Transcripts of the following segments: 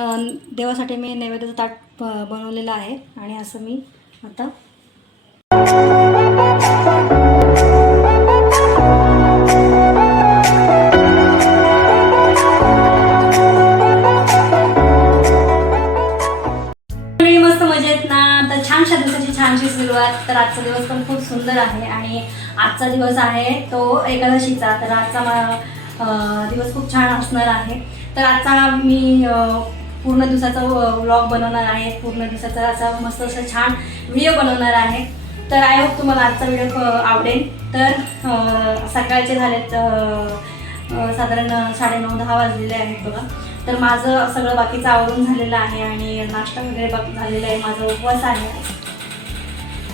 देवासाठी मी नैवेद्याचं ताट बनवलेलं आहे आणि असं मी आता मस्त मजेत ना? तर छानशा दिवसाची छानशी सुरुवात. तर आजचा दिवस पण खूप सुंदर आहे आणि आजचा दिवस आहे तो एकादशीचा. तर आजचा दिवस खूप छान असणार आहे. तर आजचा मी पूर्ण दिवसाचा व्लॉग बनवणार आहे. पूर्ण दिवसाचा असा मस्त असा छान व्हिडिओ बनवणार आहे. तर आय होप तुम्हाला आजचा व्हिडिओ आवडेल. तर सकाळचे झालेत साधारण साडेनऊ दहा वाजलेले आहेत बघा. तर माझं सगळं बाकीचं आवरून झालेलं आहे आणि नाश्ता वगैरे बाकी झालेला आहे. माझा उपवास आहे.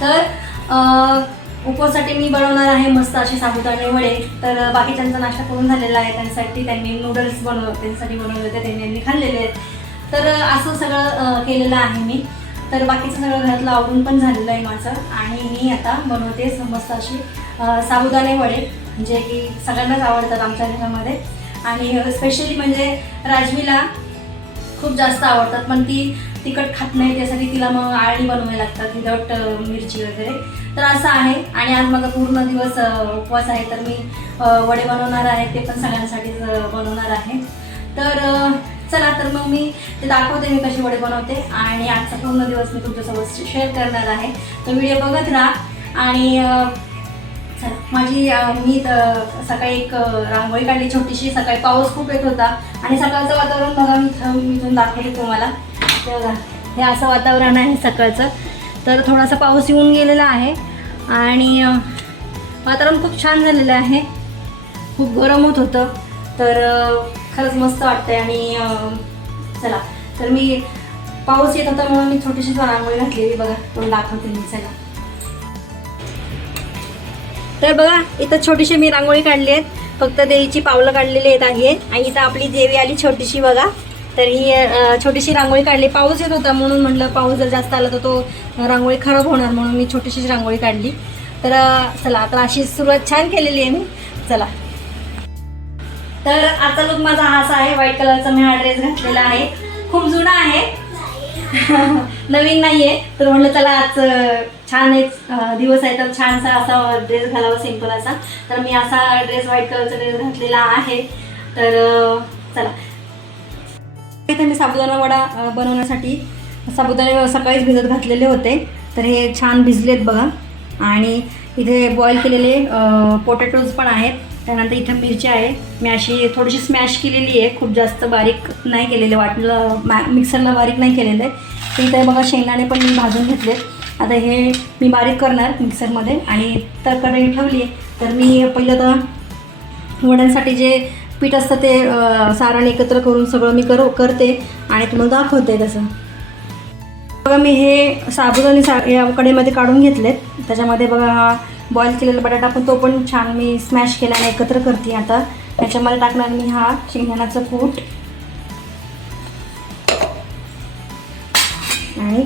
तर उपवासाठी उपवासासाठी मी बनवणार आहे मस्त असे साबुदाणे वडे. तर बाकीच्यांचा नाश्ता करून झालेला आहे. त्यांसाठी त्यांनी नूडल्स बनव त्यांच्यासाठी बनवले होते. त्यांनी खाल्लेले आहेत. तर असं सगळं केलेलं आहे मी. तर बाकीचं सगळं घरातलं आवडून पण झालेलं आहे माझं. आणि मी आता बनवते मस्त अशी साबुदाणे वडे जे की सगळ्यांनाच आवडतात आमच्या घरामध्ये. आणि स्पेशली म्हणजे राजवीला खूप जास्त आवडतात पण ती तिखट खात नाही त्यासाठी तिला मग आळणी बनवायला लागतात विदाऊट मिरची वगैरे. तर असं आहे. आणि आज माझा पूर्ण दिवस उपवास आहे तर मी वडे बनवणार आहे ते पण सगळ्यांसाठीच बनवणार आहे. तर चला तर मग मी ते दाखवते मी कशी वडे बनवते. आणि आजचा पूर्ण दिवस मी तुमच्यासोबत शेअर करणार आहे. तर व्हिडिओ बघत राहा. आणि चला माझी मी सकाळी एक रांगोळी काढली छोटीशी. सकाळी पाऊस खूप येत होता. आणि सकाळचं वातावरण बघा मी इथून दाखवते तुम्हाला. बघा हे असं वातावरण आहे सकाळचं. तर थोडासा पाऊस येऊन गेलेला आहे. आणि वातावरण खूप छान झालेलं आहे. खूप गरम होत होतं. तर खरंच मस्त वाटतंय आणि चला. तर मी पाऊस येत होता म्हणून मी छोटीशी रांगोळी घातलेली बघा तो दाखवते मी चला. तर बघा इथं छोटीशी मी रांगोळी काढली आहेत. फक्त देवीची पावलं काढलेली आहेत आहे. आणि इथं आपली देवी आली छोटीशी बघा. तर ही छोटीशी रांगोळी काढली. पाऊस येत होता म्हणून म्हटलं पाऊस जर जास्त आला तर तो रांगोळी खराब होणार म्हणून मी छोटीशी रांगोळी काढली. तर चला आता अशी सुरुवात छान केलेली आहे मी. चला. तर आजचा लुक माझा हा असा आहे. व्हाईट कलरचा मी हा ड्रेस घातलेला आहे. खूप जुना आहे. नवीन नाहीये. तर म्हणलं चला आज छान एक दिवस आहे. तर छानसा असा ड्रेस घालावा सिंपल असा. तर मी असा ड्रेस व्हाईट कलरचा ड्रेस घातलेला आहे. तर चला. इथे मी साबुदाणा वडा बनवण्यासाठी साबुदाणे सकाळीच भिजत घातलेले होते. तर हे छान भिजलेत बघा. आणि इथे बॉईल केलेले पोटॅटोज पण आहेत. त्यानंतर इथं मिरची आहे. मी अशी थोडीशी स्मॅश केलेली आहे. खूप जास्त बारीक नाही केलेले. वाटलं मॅ मिक्सरला बारीक नाही केलेलं. आहे तर इथे बघा शेंगदाणे पण मी भाजून घेतलेत. आता हे मी बारीक करणार मिक्सरमध्ये आणि तर कढई ठेवली आहे. तर मी पहिलं तर वड्यांसाठी जे पीठ असतं ते सारण एकत्र करून सगळं मी करू करते. आणि तुम्हाला दाखवते तसं. बघा मी हे साबुदाणे सा या कडेमध्ये काढून घेतलेत. त्याच्यामध्ये बघा हा बॉईल केलेला बटाटा पण तो पण छान मी स्मॅश केला आणि एकत्र करते आता. त्याच्यामध्ये टाकणार मी हा शेंगदाण्याचा कूट. आणि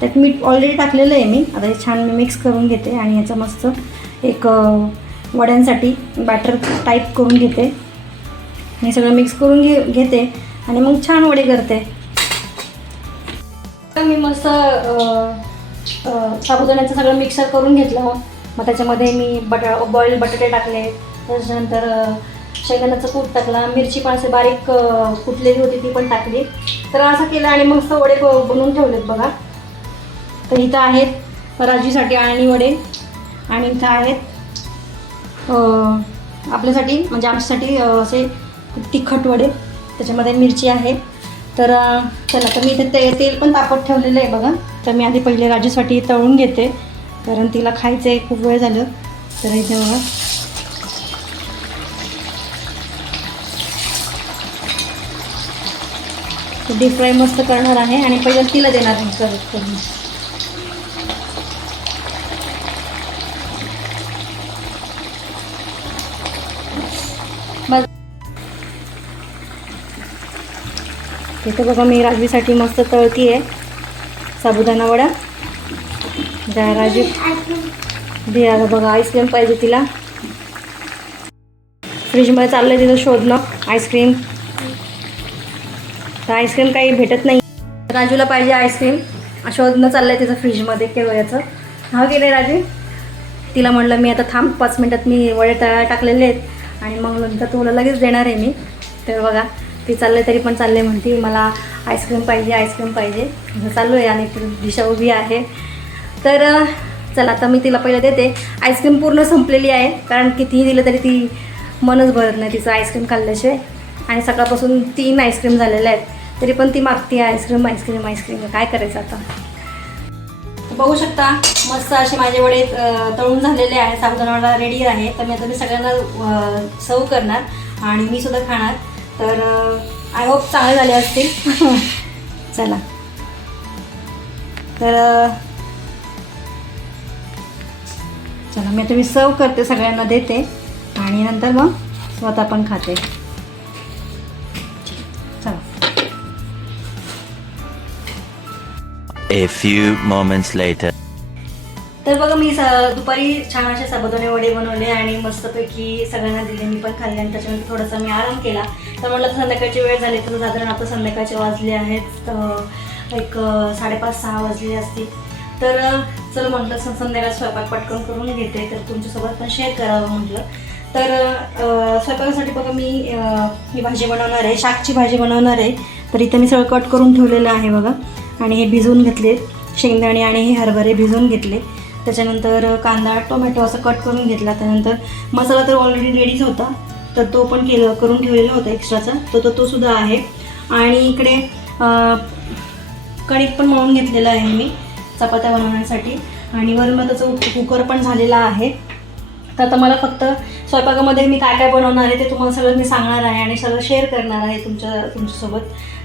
त्यात मीठ ऑलरेडी टाकलेलं आहे मी. आता हे छान मी मिक्स करून घेते आणि याचं मस्त एक वड्यांसाठी बॅटर टाईप करून घेते. हे सगळं मिक्स करून घे घेते आणि मग छान वडे करते. तर मी मस्त साबुदाण्याचं सगळं मिक्सर करून घेतलं. मग त्याच्यामध्ये मी बटा बॉईल बटाटे टाकले. त्याच्यानंतर शेंगदाण्याचं कूट टाकला. मिरची पण असे बारीक कुटलेली होती ती पण टाकली. तर असं केलं आणि मस्त वडे बनवून ठेवलेत बघा. तर इथं आहेत राजूसाठी आळणी वडे. आणि इथं आहेत आपल्यासाठी म्हणजे आमच्यासाठी असे तिखट वडे. त्याच्यामध्ये मिरची आहे. तर चला तर मी इथे ते तेल पण तापत ठेवलेलं आहे बघा. तर मी आधी पहिले राजूसाठी तळून घेते. कारण तिला खायचं आहे खूप वेळ झालं. तर इथे बघा डीप फ्राय मस्त करणार आहे आणि पहिलं तिला देणार करत करून. बस. इथं बघा मी राजवीसाठी मस्त तळती आहे साबुदाणा वडा. राजू. दे बघा आईस्क्रीम पाहिजे तिला. फ्रीजमध्ये चाललं आहे तिथं शोधणं आईस्क्रीम तर आईस्क्रीम काही भेटत नाही. राजूला पाहिजे आईस्क्रीम शोधणं चाललं आहे तिचं फ्रीजमध्ये केवळ्याचं हा की नाही राजू? तिला म्हणलं मी आता थांब पाच मिनटात मी वडे तळा टाकलेले आहेत आणि मग नंतर तुला लगेच देणार आहे मी. तर बघा ती चालले तरी पण चालले म्हणते मला आईस्क्रीम पाहिजे आईस्क्रीम पाहिजे. चालू आहे आणि दिशा उभी आहे. तर चला आता मी तिला पहिलं देते. आईस्क्रीम पूर्ण संपलेली आहे. कारण कितीही दिलं तरी ती मनच भरत नाही तिचं आईस्क्रीम खाल्ल्याशिवाय. आणि सकाळपासून तीन आईस्क्रीम झालेल्या आहेत. तरी पण ती मागते आईस्क्रीम आईस्क्रीम आईस्क्रीम काय करायचं आता? बघू शकता मस्त असे माझे वडे तळून झालेले आहे साबुदाणा रेडी आहे. तर मी आता मी सगळ्यांना सर्व करणार. आणि मी सुद्धा खाणार. तर आय होप चांगले झाले असतील. चला. तर चला मी आता मी सर्व करते सगळ्यांना देते. आणि नंतर मग स्वतः पण खाते. चला. A few moments later. तर बघा मी दुपारी छान असे साबुदाणे वडे बनवले आणि मस्तपैकी सगळ्यांना दिले. मी पण खाल्ले आणि त्याच्यानंतर थोडासा मी आराम केला. तर म्हटलं संध्याकाळची वेळ झाली तर साधारण आता संध्याकाळचे वाजले आहेत. एक साडेपाच सहा वाजले असतील. तर चल म्हटलं स- संध्याकाळ स्वयंपाक पटकन करून घेते तर तुमच्यासोबत पण शेअर करावं म्हटलं. तर स्वयंपाकासाठी बघा मी ही भाजी बनवणार आहे शाकची भाजी बनवणार आहे. तर इथं मी सगळं कट करून ठेवलेलं आहे बघा. आणि हे भिजवून घेतले शेंगदाणे आणि हे हरभरे भिजवून घेतले. त्याच्यानंतर कांदा टोमॅटो असं कट करून घेतला. त्यानंतर मसाला तर ऑलरेडी रेडीच होता. तर तो पण केलं करून ठेवलेला होता एक्स्ट्राचा तर तो तो सुद्धा आहे. आणि इकडे कणिक पण मळून घेतलेलं आहे मी. चपात्या बनवण्यासाठी. आणि वरून मग त्याचं कुकर पण झालेला आहे. तर आता मला फक्त स्वयंपाकामध्ये मी काय काय बनवणार आहे ते तुम्हाला सगळं मी सांगणार आहे आणि सगळं शेअर करणार आहे तुमच्या तुमच्यासोबत.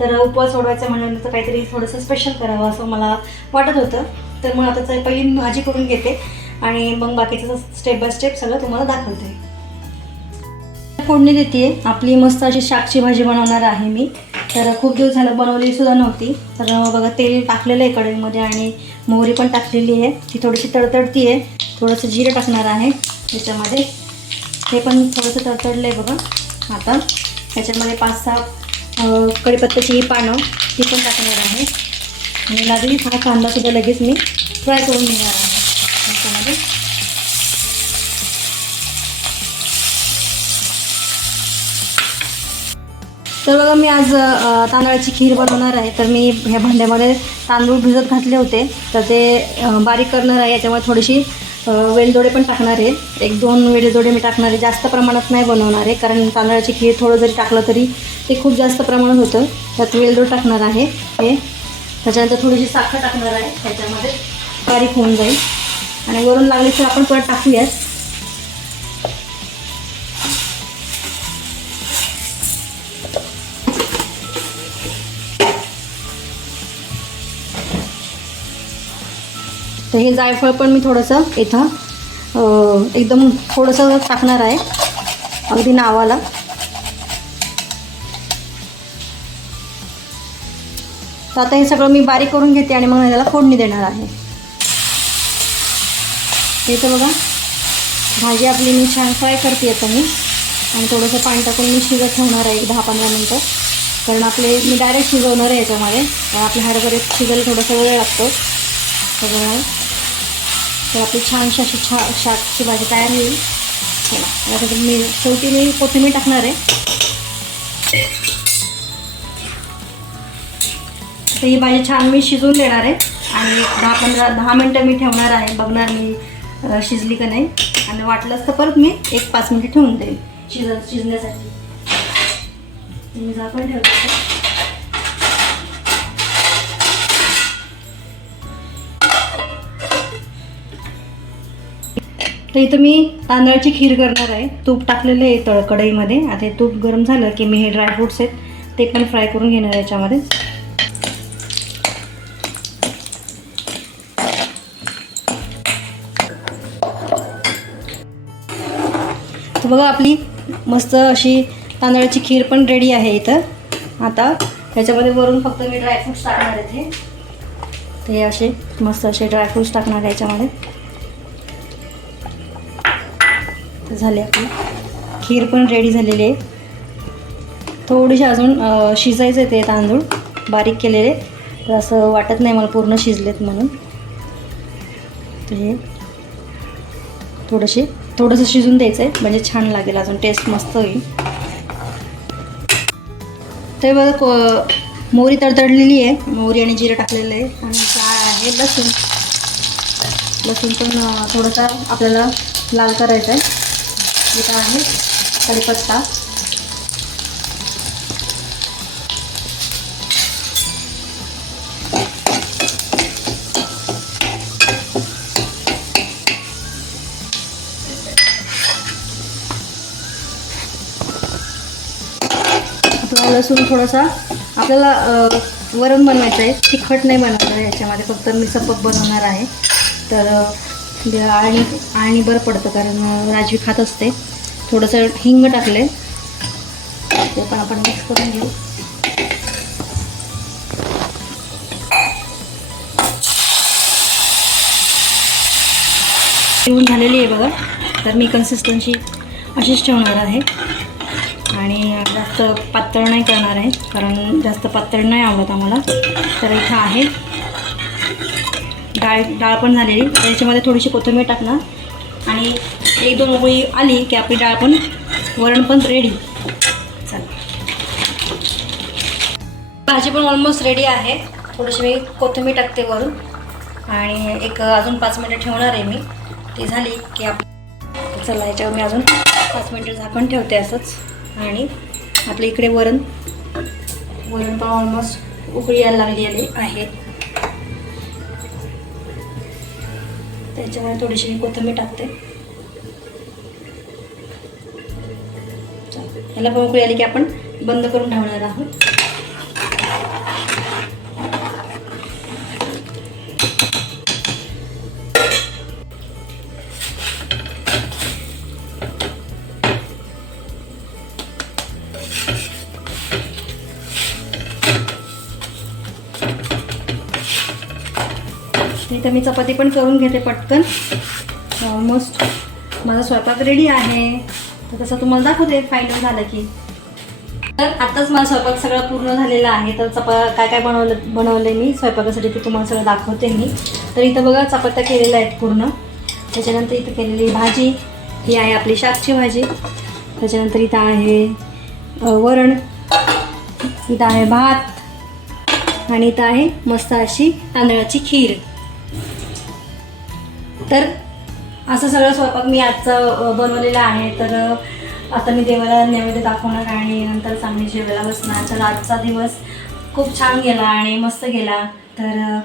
तर उपवास सोडवायचा म्हणल्यानंतर काहीतरी थोडंसं स्पेशल करावं असं मला वाटत होतं. तर मग आता ते पहिली भाजी करून घेते. आणि मग बाकीचं स्टेप बाय स्टेप सगळं तुम्हाला दाखवते. फोडणी देते. आपली मस्त अशी शाकची भाजी बनवणार आहे मी. तर खूप दिवस झालं बनवली सुद्धा नव्हती. तर बघा तेल टाकलेलं आहे कढईमध्ये आणि मोहरी पण टाकलेली आहे. ती थोडीशी तडतडती आहे थोडंसं जिरं टाकणार आहे त्याच्यामध्ये. हे पण थोडंसं तडतडलं आहे बघा. आता त्याच्यामध्ये पाच सहा अं, कढीपत्त्याची पानं ती पण टाकणार आहे. आणि लागली हा कांदासुद्धा लगेच मी फ्राय करून घेणार आहे. त्याच्यामध्ये तर बघा मी आज तांदळाची खीर बनवणार आहे. तर मी ह्या भांड्यामध्ये तांदूळ भिजत घातले होते. तर ते बारीक करणार आहे. याच्यामुळे थोडीशी वेलदोडे पण टाकणार आहे. एक दोन वेलदोडे मी टाकणार आहे. जास्त प्रमाणात नाही बनवणार आहे कारण तांदळाची खीर थोडं जरी टाकलं तरी ते खूप जास्त प्रमाणात होतं. त्यात वेलदोड टाकणार आहे. हे त्याच्यानंतर थोडीशी साखर टाकणार आहे. त्याच्यामध्ये बारीक होऊन जाईल. आणि वरून लागली तर आपण परत टाकूयात. तर हे जायफळ पण मी थोडंसं इथं एकदम थोडंसं टाकणार आहे अगदी नावाला. तर आता हे सगळं मी बारीक करून घेते आणि मग त्याला फोडणी देणार आहे. हे तर बघा भाजी आपली मी छान फ्राय करते आता मी. आणि थोडंसं पाणी टाकून मी शिजत ठेवणार आहे एक दहा पंधरा मिनटं. कारण आपले मी डायरेक्ट शिजवणार आहे याच्यामध्ये. आपल्या हरभरे शिजायला थोडासा वेळ लागतो. सगळं तर आपली छानशी अशी छा शाकची भाजी तयार होईल. चला आता मी शेवटी मी कोथिंबीर टाकणार आहे. तर ही भाजी छान मी शिजवून देणार आहे. आणि दहा पंधरा दहा मिनटं मी ठेवणार आहे. बघणार मी शिजली का नाही. आणि वाटलंच तर परत मी एक पाच मिनटं ठेवून देईन शिज शिजण्यासाठी. मी झाकण ठेवते तर इथं मी तांदळाची खीर करणार आहे. तूप टाकलेलं आहे तळ कढईमध्ये. आता तूप गरम झालं की मी हे ड्रायफ्रूट्स आहेत ते पण फ्राय करून घेणार आहे याच्यामध्ये. तर बघा आपली मस्त अशी तांदळाची खीर पण रेडी आहे इथं. आता त्याच्यामध्ये वरून फक्त मी ड्रायफ्रूट्स टाकणार आहे ते ते असे मस्त असे ड्रायफ्रूट्स टाकणार आहे याच्यामध्ये. तर झाली आपली. खीर पण रेडी झालेली आहे. थोडीशी अजून शिजायचे ते तांदूळ. बारीक केलेले. तर असं वाटत नाही मला पूर्ण शिजलेत म्हणून. तर हे थोडेसे थोडंसं शिजून द्यायचं आहे म्हणजे छान लागेल अजून. टेस्ट मस्त होईल. ते बघा को मोहरी तडतडलेली आहे. मोहरी आणि जिरं टाकलेलं आहे. आणि काय आहे? लसूण. लसूण पण अं, थोडंसं आपल्याला लाल करायचं आहे. इथं आहे. कडीपत्ता. आपला लसूण थोडासा आपल्याला वरण बनवायचं आहे तिखट नाही बनवणार आहे याच्यामध्ये फक्त मी सपक बनवणार आहे. तर आणि आणि बरं पडतं कारण राजवी खात असते. थोडंसं हिंग टाकले ते पण आपण मिक्स करून घेऊ. येऊन झालेली आहे बघा. तर मी कन्सिस्टन्सी अशीच ठेवणार आहे. आणि जास्त पातळ नाही करणार आहे कारण जास्त पातळ नाही आवडत आम्हाला. तर इथं आहे. डाळ डाळ पण झालेली. त्याच्यामध्ये थोडीशी कोथिंबीर टाकणार. आणि एक दोन उकळी आली की आपली डाळ पण वरण पण रेडी चालेल. भाजी पण ऑलमोस्ट रेडी आहे. थोडीशी मी कोथिंबीर टाकते वरून. आणि एक अजून पाच मिनटं ठेवणार आहे मी. ती झाली की आप चला याच्यावर मी अजून पाच मिनटं झाकण ठेवते असंच. आणि आपल्या इकडे वरण वरण पण ऑलमोस्ट उकळी यायला लागलेली आहे. त्याच्यामुळे थोडीशी मी कोथिंबीर टाकते. चला, ह्याला पण उकळी आली की आपण बंद करून ठेवणार आहोत. इथं मी चपाती पण करून घेते पटकन. ऑलमोस्ट माझा स्वयंपाक रेडी आहे. तर तसं तुम्हाला दाखवते फायनल झालं की. तर आत्ताच माझा स्वयंपाक सगळा पूर्ण झालेला आहे. तर चपा काय काय बनवलं बनवलं आहे मी स्वयंपाकासाठी ते तुम्हाला सगळं दाखवते मी. तर इथं बघा चपात्या केलेल्या आहेत पूर्ण. त्याच्यानंतर इथं केलेली भाजी ही आहे आपली शाकची भाजी. त्याच्यानंतर इथं आहे वरण. इथं आहे भात. आणि इथं आहे मस्त अशी तांदळाची खीर. तर असं सगळं स्वयंपाक मी आजचं बनवलेलं बनवलेला आहे. तर आता मी देवाला नैवेद्य दाखवणार आणि नंतर चांगली जेवायला बसणार. तर आजचा दिवस खूप छान गेला आणि मस्त गेला. तर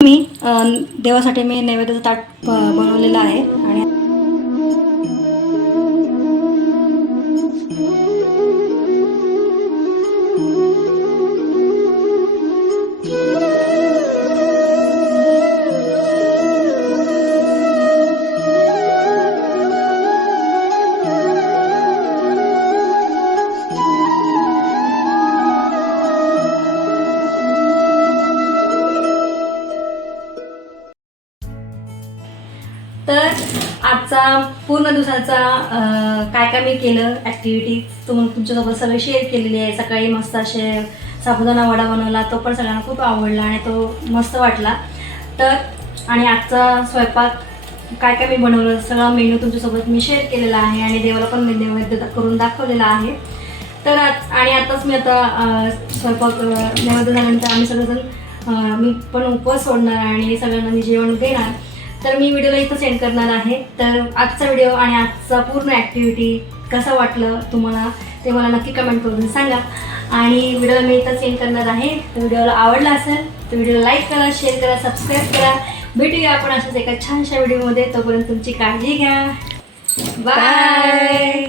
मी देवासाठी मी नैवेद्याचं ताट बनवलेलं आहे. दिवसाचा काय काय मी केलं ॲक्टिव्हिटी तुम्ही तुमच्यासोबत सगळे शेअर केलेली आहे. सकाळी मस्त असे साबुदाणा वडा बनवला तो पण सगळ्यांना खूप आवडला आणि तो मस्त वाटला. तर आणि आजचा स्वयंपाक काय काय मी बनवलं सगळा मेनू तुमच्यासोबत मी शेअर केलेला आहे आणि देवाला पण मी नैवेद्य करून दाखवलेला आहे. तर आज आणि आताच मी आता स्वयंपाक नैवेद्य झाल्यानंतर आम्ही सगळेजण मी पण उपवास सोडणार आणि सगळ्यांना मी जेवण देणार. तर मी व्हिडिओला इथं सेंड करणार आहे. तर आजचा व्हिडिओ आणि आजचा पूर्ण ॲक्टिव्हिटी कसं वाटलं तुम्हाला ते मला नक्की कमेंट करून सांगा. आणि व्हिडिओला मी इथं सेंड करणार आहे. तर व्हिडिओला आवडला असेल तर व्हिडिओला लाईक करा शेअर करा सबस्क्राईब करा. भेटूया आपण अशाच एका छानशा व्हिडिओमध्ये तोपर्यंत तुमची काळजी घ्या. बाय